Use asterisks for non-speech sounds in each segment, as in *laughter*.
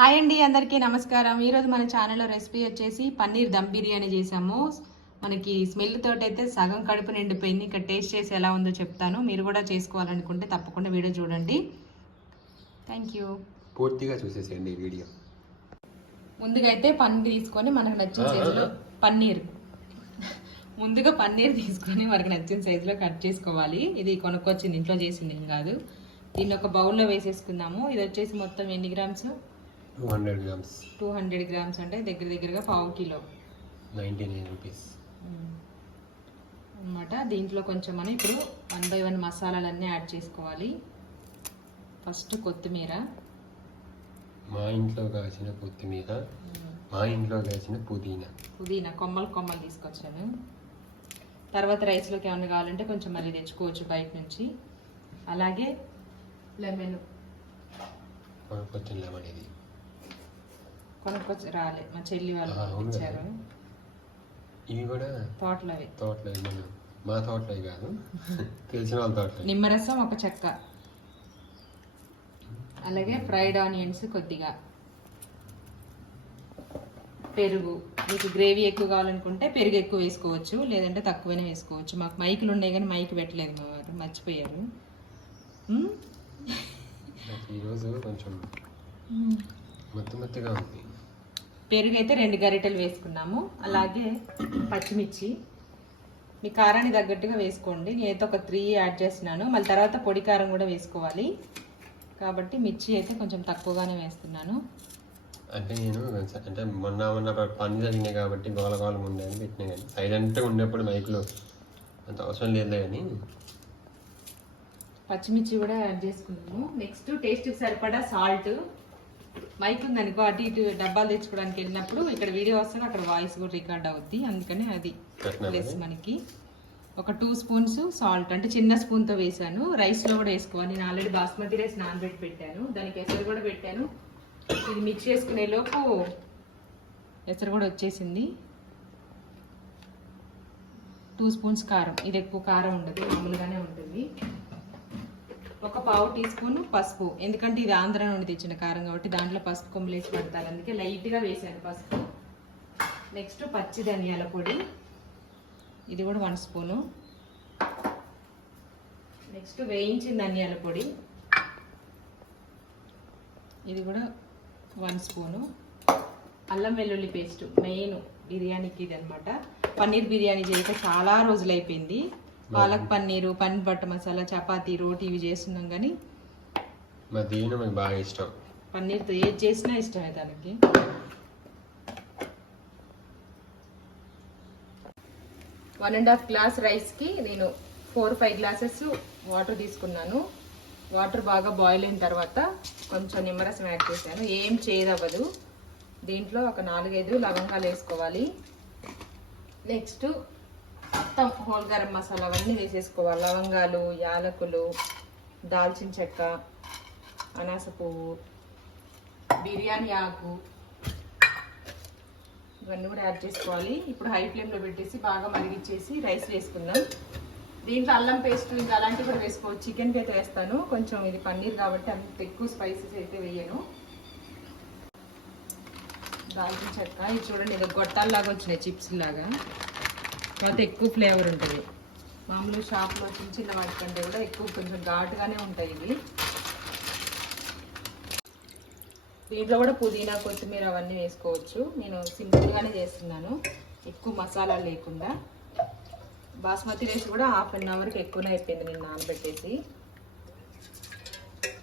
Hi అండి అందరికీ నమస్కారం. ఈరోజు మన ఛానల్లో రెసిపీ వచ్చేసి పన్నీర్ దమ్ బిర్యానీ చేసాము. మనకి స్మెల్ తోటి అయితే సగం కడుపు నిండిపోయింది ఇక్కడ టేస్ట్ చేసి ఎలా ఉందో చెప్తాను. మీరు కూడా చేసుకోవాలనుకుంటే తప్పకుండా వీడియో చూడండి. థ్యాంక్ యూ పూర్తిగా చూసేసేయండి వీడియో. ముందుగా అయితే పన్నీర్ తీసుకొని మనకు నచ్చిన సైజులో పన్నీర్. ముందుగా పన్నీర్ తీసుకొని మనకు నచ్చిన సైజులో కట్ చేసుకోవాలి. ఇది కొనుక్కొచ్చింది ఇంట్లో చేసింది ఏం కాదు. దీన్ని ఒక బౌల్లో వేసేసుకుందాము. ఇది వచ్చేసి మొత్తం ఎన్ని grams two hundred grams two hundred grams అంటే దగ్గర దగ్గరగా పావు కిలో. నైంటీ నైన్ రూపీస్ అన్నమాట. దీంట్లో కొంచెం మనం ఇప్పుడు వన్ బై వన్ మసాలాలన్నీ యాడ్ చేసుకోవాలి. ఫస్ట్ కొత్తిమీర. మా ఇంట్లో కాసిన కొత్తిమీర మా ఇంట్లో కాసిన పుదీనా. పుదీనా కొమ్మలు కొమ్మలు తీసుకొచ్చాను. తర్వాత రైస్లోకి ఏమైనా కావాలంటే కొంచెం మళ్ళీ తెచ్చుకోవచ్చు బయట నుంచి. అలాగే లెమన్. కొంచెం లెమన్ ఇది. కొనుక్కొచ్చి రాలే. మా చెల్లి వాళ్ళు. ఇచ్చారు ఇవి కూడా తోటలో అవి తోటలో మన మా తోటలో కాదు. తెలిసిన వాళ్ళ తోటలో నిమ్మరసం ఒక చెక్క. అలాగే ఫ్రైడ్ ఆనియన్స్ కొద్దిగా. పెరుగు. మీకు గ్రేవీ ఎక్కువ కావాలనుకుంటే పెరుగు ఎక్కువ వేసుకోవచ్చు లేదంటే తక్కువనే వేసుకోవచ్చు. మాకు మైకులు ఉన్నాయి కానీ మైక్ పెట్టలేదు మా వారు. మర్చిపోయారు. ఈరోజు కొంచెం మొత్తం మొత్తగా ఉంది. పెరుగు అయితే రెండు గరిటెలు వేసుకున్నాము. అలాగే పచ్చిమిర్చి. మీ కారానికి తగ్గట్టుగా వేసుకోండి. నేనైతే ఒక త్రీ యాడ్ చేస్తున్నాను. మళ్ళీ తర్వాత పొడి కారం కూడా వేసుకోవాలి. కాబట్టి మిర్చి అయితే కొంచెం తక్కువగానే వేస్తున్నాను. అంటే నేను అంటే మొన్న మొన్న పని జరిగినాయి కాబట్టి గోల గోల ఉండే అని పెట్టినా కానీ. సైలెంట్గా ఉండేప్పుడు మైక్లో అంత అవసరం లేదులే కానీ. పచ్చిమిర్చి కూడా యాడ్ చేసుకున్నాము నెక్స్ట్ టేస్ట్కి సరిపడా సాల్ట్ మైక్ ఉందనుకో అటు ఇటు డబ్బాలు తెచ్చుకోవడానికి వెళ్ళినప్పుడు ఇక్కడ వీడియో వస్తుంది అక్కడ వాయిస్ కూడా రికార్డ్ అవుద్ది. అందుకని అది ప్లస్ మనకి. ఒక టూ స్పూన్స్ సాల్ట్ అంటే చిన్న స్పూన్తో వేసాను రైస్లో కూడా వేసుకోవాలి. నేను ఆల్రెడీ బాస్మతి రైస్ నానబెట్టి పెట్టాను. దానికి ఎసరు కూడా పెట్టాను. ఇది మిక్స్ చేసుకునే లోపు ఎసరు కూడా వచ్చేసింది. టూ స్పూన్స్ కారం. ఇది ఎక్కువ కారం ఉండదు మామూలుగానే ఉంటుంది. ఒక పావు టీ స్పూన్ పసుపు. ఎందుకంటే ఇది ఆంధ్ర నుండి తెచ్చిన కారం కాబట్టి దాంట్లో పసుపు కొమ్మలేసి పడతారు. అందుకే లైట్గా వేసాను పసుపు. నెక్స్ట్ పచ్చి ధనియాల పొడి. ఇది కూడా వన్ స్పూను. నెక్స్ట్ వేయించిన ధనియాల పొడి. ఇది కూడా వన్ స్పూను. అల్లం వెల్లుల్లి పేస్ట్. మెయిన్ బిర్యానీకి ఇది అనమాట పన్నీర్ బిర్యానీ చేయక చాలా రోజులు అయిపోయింది పాలక్ పన్నీరు పన్నీర్ బట్టర్ మసాలా చపాతీ రోటీ ఇవి చేస్తున్నాం కానీ మా దీవెన నాకు బాగా ఇష్టం. పన్నీర్తో ఏది చేసినా ఇష్టమే దానికి వన్ అండ్ హాఫ్ గ్లాస్ రైస్కి నేను ఫోర్ ఫైవ్ గ్లాసెస్ వాటర్ తీసుకున్నాను. వాటర్ బాగా బాయిల్ అయిన తర్వాత కొంచెం నిమ్మరసం యాడ్ చేశాను. ఏం చేయదవ్వదు దీంట్లో ఒక నాలుగైదు లవంగాలు వేసుకోవాలి. నెక్స్ట్ మొత్తం హోల్ గరం మసాలా అవన్నీ వేసేసుకోవాలి. లవంగాలు యాలకులు దాల్చిన చెక్క అనాస పువ్వు బిర్యానీ ఆకు. ఇవన్నీ కూడా యాడ్ చేసుకోవాలి. ఇప్పుడు హై ఫ్లేమ్లో పెట్టేసి బాగా మరిగిచ్చేసి రైస్ వేసుకుందాం. దీంట్లో అల్లం పేస్ట్ ఇంకా అలాంటివి కూడా వేసుకోవచ్చు చికెన్కి అయితే వేస్తాను. కొంచెం ఇది పన్నీర్ కాబట్టి అంత ఎక్కువ స్పైసెస్ అయితే వేయను. దాల్చిన చెక్క. ఇది చూడండి ఇది గొట్టాల్లాగా వచ్చినాయి చిప్స్ లాగా తర్వాత ఎక్కువ ఫ్లేవర్ ఉంటుంది. మామూలు షాప్లో చిన్న చిన్న వాటికంటే కూడా ఎక్కువ కొంచెం ఘాటుగానే ఉంటాయి ఇవి. దీంట్లో కూడా పుదీనా కొత్తిమీర అవన్నీ వేసుకోవచ్చు. నేను సింపుల్గానే చేస్తున్నాను. ఎక్కువ మసాలా లేకుండా. బాస్మతి రైస్ కూడా హాఫ్ అన్ అవర్కి ఎక్కువనే అయిపోయింది నేను నానబెట్టేసి.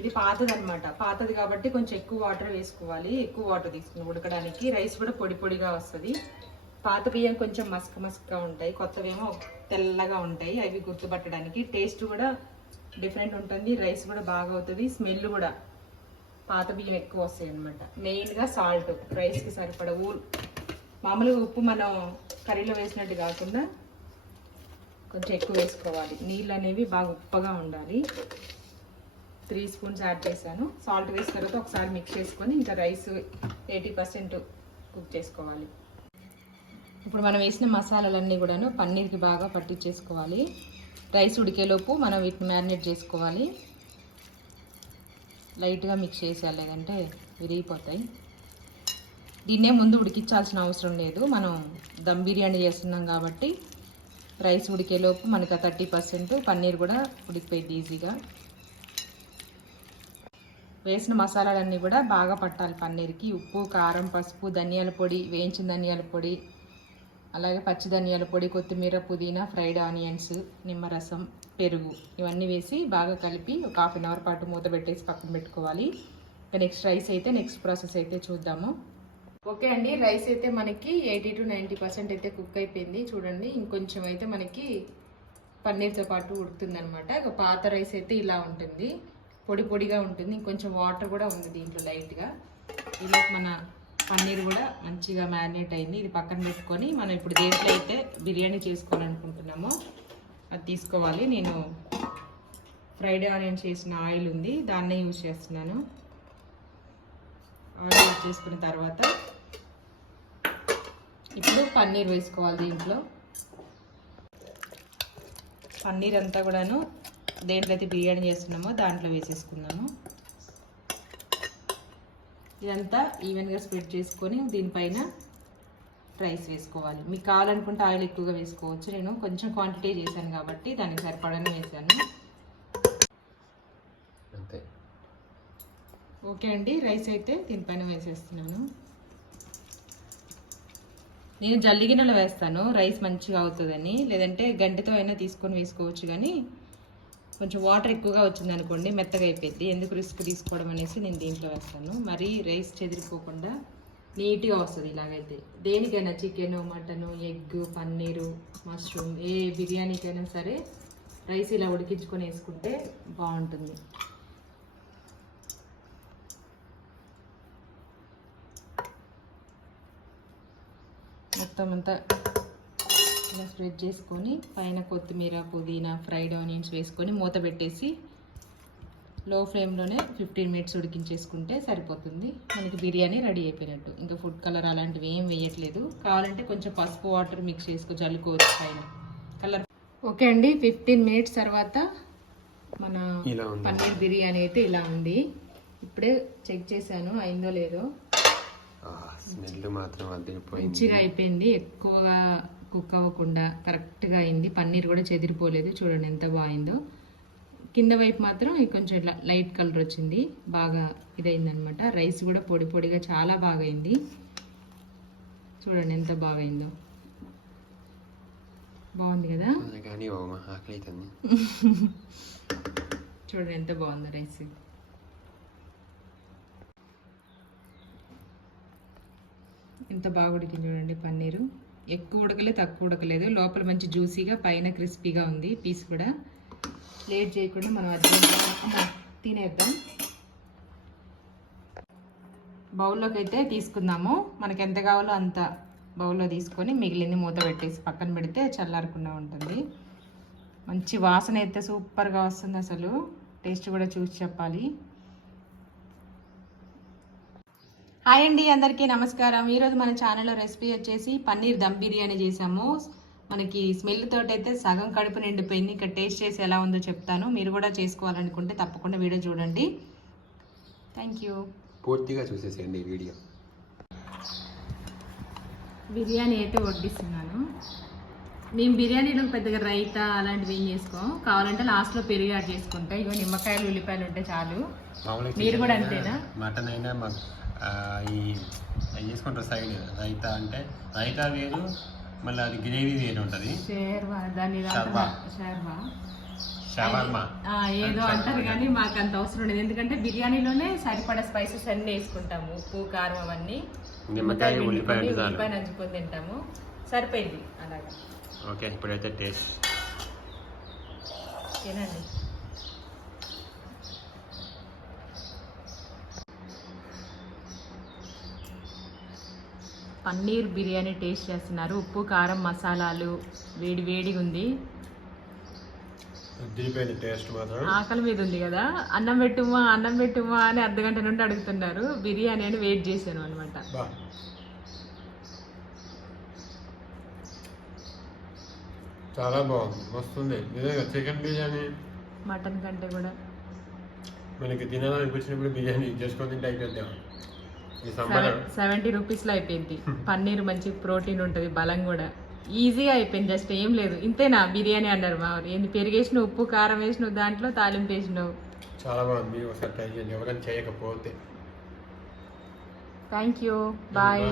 ఇది పాతది అనమాట పాతది కాబట్టి కొంచెం ఎక్కువ వాటర్ వేసుకోవాలి. ఎక్కువ వాటర్ తీసుకుని ఉడకడానికి. రైస్ కూడా పొడి పొడిగా వస్తుంది. పాత బియ్యం కొంచెం మసక మసకగా ఉంటాయి కొత్తవేమో తెల్లగా ఉంటాయి. అవి గుర్తుపట్టడానికి టేస్ట్ కూడా డిఫరెంట్ ఉంటుంది రైస్ కూడా బాగా అవుతుంది స్మెల్ కూడా పాత బియ్యం ఎక్కువ వస్తాయి అనమాట మెయిన్గా సాల్ట్ రైస్కి సరిపడ ఊరు మామూలుగా ఉప్పు మనం కర్రీలో వేసినట్టు కాకుండా కొంచెం ఎక్కువ వేసుకోవాలి. నీళ్ళు అనేవి బాగా ఉప్పగా ఉండాలి. త్రీ స్పూన్స్ యాడ్ చేశాను. సాల్ట్ వేసిన తర్వాత ఒకసారి మిక్స్ చేసుకొని ఇంకా రైస్ ఎయిటీ పర్సెంట్ కుక్ చేసుకోవాలి. ఇప్పుడు మనం వేసిన మసాలాలన్నీ కూడాను పన్నీర్కి బాగా పట్టించేసుకోవాలి. రైస్ ఉడికేలోపు మనం వీటిని మ్యారినేట్ చేసుకోవాలి. లైట్గా మిక్స్ చేసేయాలి లేదంటే విరిగిపోతాయి. దీన్నే ముందు ఉడికించాల్సిన అవసరం లేదు. మనం దమ్ బిర్యానీ చేస్తున్నాం కాబట్టి రైస్ ఉడికేలోపు మనకు థర్టీ పర్సెంట్ పన్నీర్ కూడా ఉడికిపోయింది ఈజీగా. వేసిన మసాలాలన్నీ కూడా బాగా పట్టాలి పన్నీర్కి. ఉప్పు కారం పసుపు ధనియాల పొడి వేయించిన ధనియాల పొడి అలాగే పచ్చి ధనియాల పొడి కొత్తిమీర పుదీనా ఫ్రైడ్ ఆనియన్స్ నిమ్మరసం పెరుగు ఇవన్నీ వేసి బాగా కలిపి ఒక హాఫ్ అన్ అవర్ పాటు మూత పెట్టేసి పక్కన పెట్టుకోవాలి. ఇంకా నెక్స్ట్ రైస్ అయితే నెక్స్ట్ ప్రాసెస్ అయితే చూద్దాము. ఓకే అండి రైస్ అయితే మనకి ఎయిటీ టు నైంటీ పర్సెంట్ అయితే కుక్ అయిపోయింది. చూడండి ఇంకొంచెం అయితే మనకి పన్నీర్తో పాటు ఉడుకుతుందనమాట ఇక పాత రైస్ అయితే ఇలా ఉంటుంది. పొడి పొడిగా ఉంటుంది. ఇంకొంచెం వాటర్ కూడా ఉంది దీంట్లో లైట్గా. ఇలా మన పన్నీర్ కూడా మంచిగా మ్యారినేట్ అయింది. ఇది పక్కన పెట్టుకొని మనం ఇప్పుడు దేంట్లో అయితే బిర్యానీ చేసుకోవాలనుకుంటున్నామో అది తీసుకోవాలి. నేను ఫ్రైడ్ ఆనియన్ చేసిన ఆయిల్ ఉంది. దాన్నే యూజ్ చేస్తున్నాను. ఆయిల్ యూజ్ చేసుకున్న తర్వాత ఇప్పుడు పన్నీర్ వేసుకోవాలి దీంట్లో. పన్నీర్ అంతా కూడాను దేంట్లో అయితే బిర్యానీ చేస్తున్నామో దాంట్లో వేసేసుకున్నాము ఇదంతా ఈవెన్గా స్ప్రెడ్ చేసుకొని దీనిపైన రైస్ వేసుకోవాలి. మీకు కావాలనుకుంటే ఆయిల్ ఎక్కువగా వేసుకోవచ్చు. నేను కొంచెం క్వాంటిటీ చేశాను కాబట్టి దానికి సరిపడనే వేసాను అంతే. ఓకే అండి. రైస్ అయితే దీనిపైన వేసేస్తున్నాను. నేను జల్లిగిన్నెలో వేస్తాను. రైస్ మంచిగా అవుతుందని. లేదంటే గంటతో అయినా తీసుకొని వేసుకోవచ్చు కానీ కొంచెం వాటర్ ఎక్కువగా వచ్చింది అనుకోండి మెత్తగా అయిపోయింది. ఎందుకు రిస్క్ తీసుకోవడం అనేసి నేను దీంట్లో వేస్తాను. మరి రైస్ చెదిరిపోకుండా నీట్గా వస్తుంది ఇలాగైతే. దేనికైనా chicken mutton egg paneer mushroom ఏ బిర్యానీకైనా సరే రైస్ ఇలా ఉడికించుకొని వేసుకుంటే బాగుంటుంది. మొత్తం అంతా ఇలా స్ప్రెడ్ చేసుకొని పైన కొత్తిమీర పుదీనా ఫ్రైడ్ ఆనియన్స్ వేసుకొని మూత పెట్టేసి లో ఫ్లేమ్లోనే ఫిఫ్టీన్ మినిట్స్ ఉడికించేసుకుంటే సరిపోతుంది. మనకి బిర్యానీ రెడీ అయిపోయినట్టు. ఇంకా ఫుడ్ కలర్ అలాంటివి ఏం వేయట్లేదు. కావాలంటే కొంచెం పసుపు వాటర్ మిక్స్ చేసుకో చల్లుకోవచ్చు పైన. కలర్ ఓకే అండి ఫిఫ్టీన్ మినిట్స్ తర్వాత మన పన్నీర్ బిర్యానీ అయితే ఇలా ఉంది. ఇప్పుడే చెక్ చేశాను అయిందో లేదో. స్మెల్ మాత్రం మంచిగా అయిపోయింది. ఎక్కువగా కుక్ అవ్వకుండా కరెక్ట్గా అయింది. పన్నీర్ కూడా చెదిరిపోలేదు. చూడండి ఎంత బాగుందో. కింద వైపు మాత్రం కొంచెం ఇట్లా లైట్ కలర్ వచ్చింది. బాగా ఇదైంది అనమాట రైస్ కూడా పొడి పొడిగా చాలా బాగా అయింది చూడండి ఎంత బాగైందో. బాగుంది కదా? *laughs* చూడండి ఎంత బాగుందో రైస్. ఎంత బాగా ఉడికింది చూడండి పన్నీరు. ఎక్కువ ఉడకలేదు తక్కువ ఉడకలేదు. లోపల మంచి జ్యూసీగా పైన క్రిస్పీగా ఉంది పీస్ కూడా. లేట్ చేయకుండా మనం అది తినేద్దాం. బౌల్లోకి అయితే తీసుకుందాము. మనకి ఎంత కావాలో అంత బౌల్లో తీసుకొని మిగిలింది మూత పెట్టేసి పక్కన పెడితే చల్లారకుండా ఉంటుంది. మంచి వాసన అయితే సూపర్గా వస్తుంది అసలు. టేస్ట్ కూడా చూసి చెప్పాలి. హాయ్ అండి అందరికీ నమస్కారం. ఈరోజు మన ఛానల్లో రెసిపీ వచ్చేసి పన్నీర్ దమ్ బిర్యానీ చేసాము. మనకి స్మెల్ తోటి అయితే సగం కడుపు నిండిపోయింది ఇక్కడ టేస్ట్ చేసి ఎలా ఉందో చెప్తాను. మీరు కూడా చేసుకోవాలనుకుంటే తప్పకుండా వీడియో చూడండి. థ్యాంక్ యూ పూర్తిగా చూసేసేయండి ఈ వీడియో. బిర్యానీ అయితే వడ్డిస్తున్నాను. మేము బిర్యానీలో పెద్దగా రైతా అలాంటివి ఏం చేసుకోం కావాలంటే లాస్ట్లో పెరుగు యాడ్ చేసుకుంటాం. ఇగో నిమ్మకాయలు ఉల్లిపాయలు ఉంటే చాలు. మీరు కూడా అంతేనా? మటన్ అయినా ఈ అవి చేసుకుంటారు సైడ్. రైతా అంటే రైతా వేరు మళ్ళీ అది గ్రేవీ వేరు ఉంటుంది. ఏదో అంటారు. కానీ మాకు అంత అవసరం లేదు. ఎందుకంటే బిర్యానీలోనే సరిపడా స్పైసెస్ అన్ని వేసుకుంటాము. ఉప్పు కారం అవన్నీ. నిమ్మకాయ ఉల్లిపాయ నంచుకొని తింటాము. సరిపోయింది అలాగా. ఓకే ఇప్పుడైతే టేస్ట్. తినండి. పన్నీర్ బిర్యానీ టేస్ట్ చేస్తున్నారు. ఉప్పు కారం మసాలాలు వేడి వేడిగా ఉంది. ఆకలి మీద ఉంది కదా. అన్నం పెట్టుమా అన్నం పెట్టుమా అని అర్ధ గంట నుండి అడుగుతున్నారు. బిర్యానీ అని వెయిట్ చేశాను అనమాట చాలా బాగుంది. నిజంగా చికెన్ బిర్యానీ. మటన్ కంటే కూడా. మనకి తినాలనిపించినప్పుడు బిర్యానీ చేసుకొని తింటే అయిపోద్దాం. సెవెంటీ రూపీస్లో అయిపోయింది. పన్నీర్ మంచి ప్రోటీన్ ఉంటుంది బలం కూడా. ఈజీగా అయిపోయింది జస్ట్ ఏం లేదు. ఇంతేనా? బిర్యానీ అన్నారు మా. ఏంది పెరిగేసినావు ఉప్పు కారం వేసినావు దాంట్లో తాలింపు వేసినావు. చాలా బాగుంది. మీరు ఒకసారి ట్రై చేయండి. ఎవరైనా చేయకపోతే. Thank you bye.